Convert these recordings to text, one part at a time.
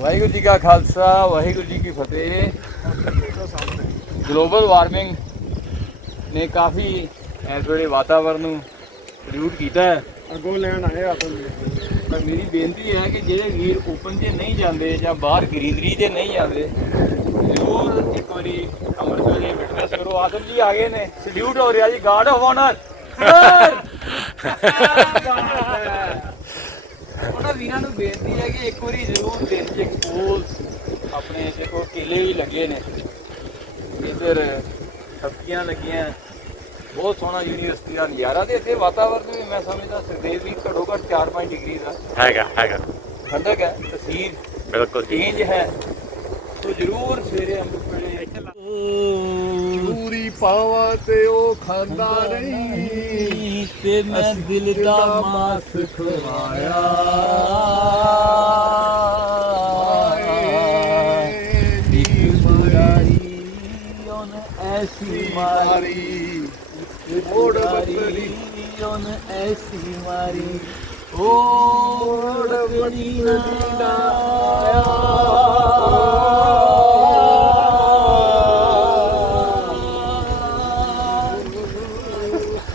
ਵਾਹਿਗੁਰੂ ਜੀ ਕਾ ਖਾਲਸਾ ਵਾਹਿਗੁਰੂ ਜੀ ਕੀ ਫਤਿਹ। Global warming ਨੇ ਕਾਫੀ ਇਸ ਵੇਲੇ ਵਾਤਾਵਰਣ ਨੂੰ ਪੋਲਿਊਟ ਕੀਤਾ ਹੈ। ਅੱਗੋਂ ਲੈਣ ਆਏ ਆ ਤੁਹਾਨੂੰ ਪਰ ਮੇਰੀ ਬੇਨਤੀ ਹੈ ਕਿ ਜਿਹੜੇ ਵੀਰ ਓਪਨ 'ਚ ਨਹੀਂ ਜਾਂਦੇ ਜਾਂ ਬਾਹਰ ਗ੍ਰੀਨਰੀ 'ਚ ਨਹੀਂ ਜਾਂਦੇ ਜ਼ਰੂਰ ਇੱਕ ਵਾਰੀ ਅੰਮ੍ਰਿਤਸਰ ਦੀ ਵਿਟਨੈਸ ਕਰੋ। ਆਦਮ ਜੀ ਆ ਗਏ ਨੇ। ਸਲੂਟ ਹੋ ਰਿਹਾ ਜੀ। ਗਾਰਡ ਆਫ ਆਨਰ ਉਹਨਾਂ ਵੀਰਾਂ ਨੂੰ ਬੇਨਤੀ ਹੈ ਕਿ ਇੱਕ ਵਾਰੀ ਜ਼ਰੂਰ ਦਿਨ 'ਚ ਇੱਕ ਪੋਲ ਆਪਣੇ ਦੇਖੋ ਕੇਲੇ ਵੀ ਲੱਗੇ ਨੇ। ਇੱਧਰ ਸਬਜ਼ੀਆਂ ਲੱਗੀਆਂ। ਬਹੁਤ ਸੋਹਣਾ ਯੂਨੀਵਰਸਿਟੀ ਦਾ ਨਜ਼ਾਰਾ ਤੇ ਇੱਥੇ ਵਾਤਾਵਰਨ ਵੀ ਮੈਂ ਸਮਝਦਾ ਸਰਦੇਵ ਵੀ ਘੱਟੋ ਘੱਟ 4-5 ਡਿਗਰੀ ਦਾ। ਹੈਗਾ ਹੈਗਾ। ਠੰਡਕ ਹੈ ਤਸੀਰ ਬਿਲਕੁਲ ਚੇਂਜ ਹੈ। ਤੋ ਜ਼ਰੂਰ ਸਵੇਰੇ ਅੰਮ੍ਰਿਤ ਵੇਲੇ ਪੂਰੀ ਪਾਵਾ ਤੇ ਉਹ ਖਾਂਦਾ ਨਹੀਂ। ਤੇ ਮੈਂ ਦਿਲ ਦਾ ਮਾਸ ਖਵਾਇਆ। ਐਸੀ ਮਾਰੀ। ਮੋੜ ਬੱਤਰੀ ਉਹਨ ਐਸੀ ਮਾਰੀ। ਓੜ ਬੜੀ ਨਾ। ਮੈਂ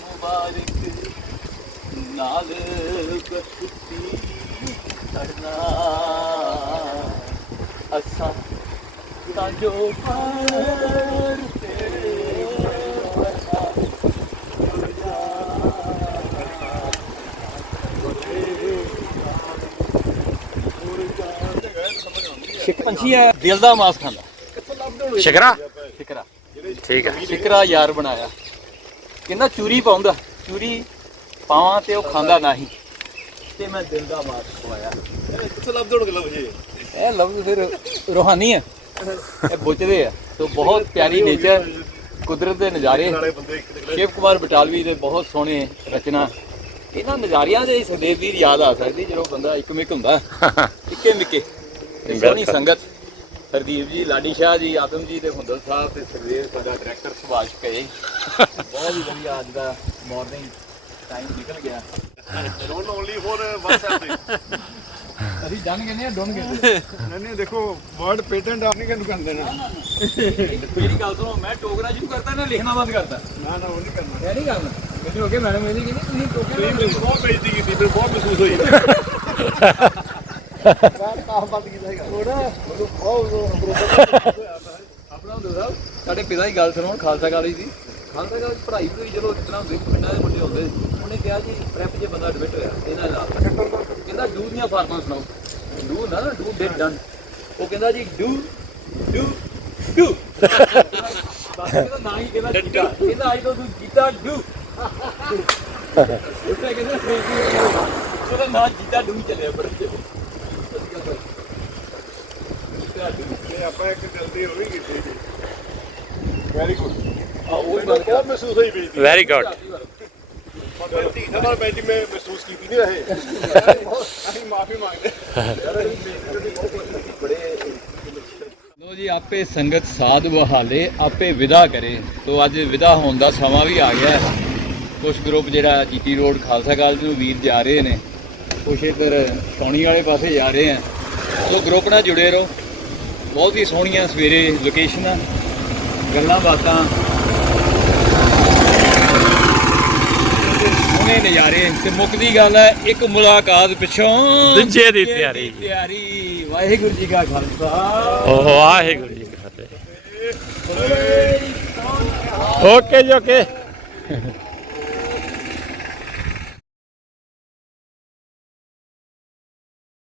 ਮੁਬਾਰਕ ਨਾਲ ਕਸਤੀ ਕਰਨਾ ਅਸਾਂ ਤਾਂ ਜੋ ਪਰ ਤੇਰੇ ਵਰਨਾ ਪੰਛੀ ਹੈ। ਦਿਲ ਦਾ ਮਾਸ ਖਾਂਦਾ। ਸ਼ਿਕਰਾ? ਸ਼ਿਕਰਾ। ਠੀਕ ਹੈ। ਸ਼ਿਕਰਾ ਯਾਰ ਬਣਾਇਆ। ਕਹਿੰਦਾ ਚੂਰੀ ਪਾਉਂਦਾ। ਚੂਰੀ ਪਾਵਾਂ ਤੇ ਉਹ ਖਾਂਦਾ ਨਹੀਂ। ਤੇ ਮੈਂ ਦਿਲ ਦਾ ਮਾਸ ਖਵਾਇਆ। ਕਿੱਥੋਂ ਲੱਭ ਦੋਣਗੇ ਲਵ ਜੀ। ਇਹ ਲਫ਼ਜ਼ ਫਿਰ ਰੂਹਾਨੀ ਹੈ ਇਹ ਬੁੱਝਦੇ ਆ। ਤੋ ਬਹੁਤ ਪਿਆਰੀ ਨੇਚਰ ਕੁਦਰਤ ਦੇ ਨਜ਼ਾਰੇ। ਨਾਲੇ ਬੰਦੇ ਇੱਕ ਨਿਕਲੇ। ਸ਼ਿਵ ਕੁਮਾਰ ਬਟਾਲਵੀ ਦੇ ਬਹੁਤ ਸੋਹਣੇ ਰਚਨਾ। ਇਹਨਾਂ ਨਜ਼ਾਰਿਆਂ ਦੇ ਹੀ ਸੁਖਦੇਵ ਵੀਰ ਯਾਦ ਆ ਸਕਦੀ ਜਦੋਂ ਬੰਦਾ ਇੱਕ ਮਿਕ ਹੁੰਦਾ। ਇੱਕੇ ਮਿੱਕੇ। ਸੋਹਣੀ। ਸੰਗਤ। ਹਰਦੀਪ ਜੀ ਲਾਡੀ ਸ਼ਾਹ ਜੀ ਆਦਮ ਜੀ ਤੇ ਹੁੰਦਲ ਸਾਹਿਬ ਤੇ ਸੁਖਦੇਵ ਸਾਡਾ ਡਾਇਰੈਕਟਰ ਸੁਭਾਸ਼ ਕਹੇ। ਬਹੁਤ ਹੀ ਵਧੀਆ ਅੱਜ ਦਾ ਮਾਰਨਿੰਗ ਟਾਈਮ ਨਿਕਲ ਗਿਆ। ਡੋਨਟ ਓਨਲੀ ਫॉर WhatsApp ਤੇ ਅਸੀਂ ਡਨ ਕਹਿੰਦੇ ਆ ਡੋਨ ਕਹਿੰਦੇ ਨਹੀਂ ਨਹੀਂ ਦੇਖੋ ਵਰਡ ਪੇਟੈਂਟ ਆ ਨਹੀਂ ਕਿਹਨੂੰ ਕਰ ਦੇਣਾ ਮੇਰੀ ਗੱਲ ਸੁਣੋ ਮੈਂ ਟੋਕਰਾ ਸ਼ੁਰੂ ਕਰਤਾ ਨਾ ਲਿਖਣਾ ਬੰਦ ਕਰਤਾ। ਨਾ ਨਾ ਉਹ ਨਹੀਂ ਕਰਨਾ। ਮੈਂ ਨਹੀਂ ਕਰਨਾ। ਮੈਨੂੰ ਹੋ ਗਿਆ ਮੈਡਮ ਇਹਦੀ ਕਹਿੰਦੀ ਤੁਸੀਂ ਮੈਨੂੰ ਬਹੁਤ ਬੇਇੱਜ਼ਤੀ ਕੀਤੀ ਮੈਨੂੰ ਬਹੁਤ ਮਹਿਸੂਸ ਹੋਈ। ਸਾਡੇ ਪਿਤਾ ਦੀ ਗੱਲ ਸੁਣੋ ਖਾਲਸਾ ਕਾਲਜ ਦੀ। ਖਾਲਸਾ ਕਾਲਜ ਪੜ੍ਹਾਈ ਵੀ ਚਲੋ ਇਸ ਤਰ੍ਹਾਂ ਹੁੰਦੀ ਪਿੰਡਾਂ ਦੇ ਮੁੰਡੇ ਹੁੰਦੇ ਉਹਨੇ ਕਿਹਾ ਜੀ ਪ੍ਰੈਪ ਜੇ ਬੰਦਾ ਐਡਮਿਟ ਹੋਇਆ ਇਹਨਾਂ ਨਾਲ ਕਹਿੰਦਾ ਡੂ ਦੀਆਂ ਫਾਰਮਾਂ ਸੁਣਾਓ। ਡੂ ਨਾ ਡੂ ਡਿਡ ਡਨ ਉਹ ਕਹਿੰਦਾ ਜੀ ਡੂ ਡੂ ਡੂ ਕਹਿੰਦਾ ਨਾ ਹੀ ਕਹਿੰਦਾ ਜੀਤਾ। ਕਹਿੰਦਾ I don't do Jeeta do ਉੱਥੇ ਕਹਿੰਦਾ ਉਹਦਾ ਨਾਂ ਜੀਤਾ ਡੂ ਹੀ ਚੱਲਿਆ ਪਰ ਜੀਤਾ ਡੂ ਆਪਾਂ ਇੱਕ ਦਿਲ ਦੀ ਹੋਈ ਕੀਤੀ ਵੈਰੀ ਗੁੱਡ ਆ ਉਹ ਬਹੁਤ ਮਹਿਸੂਸ ਹੋਈ ਬੇਇੱਜ਼ਤੀ ਵੈਰੀ ਗੁੱਡ ਪਰ ਧੀ ਨਾਲ ਬੈਠੀ ਮੈਂ ਮਹਿਸੂਸ ਕੀਤੀ ਨਹੀਂ ਇਹ ਅਸੀਂ ਮਾਫੀ ਮੰਗਦੇ ਲੋ ਜੀ, ਆਪੇ ਸੰਗਤ ਸਾਧ ਬਹਾਲੇ ਆਪੇ ਵਿਦਾ ਕਰੇ। ਤੋ ਅੱਜ ਵਿਦਾ ਹੋਣ ਦਾ ਸਮਾਂ ਵੀ ਆ ਗਿਆ ਹੈ। ਕੁਝ ਗਰੁੱਪ ਜਿਹੜਾ ਜੀਟੀ ਰੋਡ, ਖਾਲਸਾ ਕਾਲਜ ਨੂੰ ਵੀਰ ਜਾ ਰਹੇ ਨੇ। ਕੁਛ ਇੱਧਰ ਸੌਣੀ ਵਾਲੇ ਪਾਸੇ ਜਾ ਰਹੇ ਆ। ਸੋ ਗਰੁੱਪ ਨਾਲ ਜੁੜੇ ਰਹੋ। ਬਹੁਤ ਹੀ ਸੋਹਣੀਆਂ ਸਵੇਰੇ ਲੋਕੇਸ਼ਨਾਂ ਗੱਲਾਂ ਬਾਤਾਂ। ਸੋਹਣੇ ਨਜ਼ਾਰੇ ਤੇ ਮੁੱਕਦੀ ਗੱਲ ਹੈ ਇੱਕ ਮੁਲਾਕਾਤ ਪਿੱਛੋਂ ਦੂਜੇ ਦੀ ਤਿਆਰੀ। ਤਿਆਰੀ। ਵਾਹਿਗੁਰੂ ਜੀ ਕਾ ਖਾਲਸਾ। ਓਹ ਵਾਹਿਗੁਰੂ ਜੀ ਕੀ ਫਤਿਹ। ਓਕੇ ਜੀ ਓਕੇ।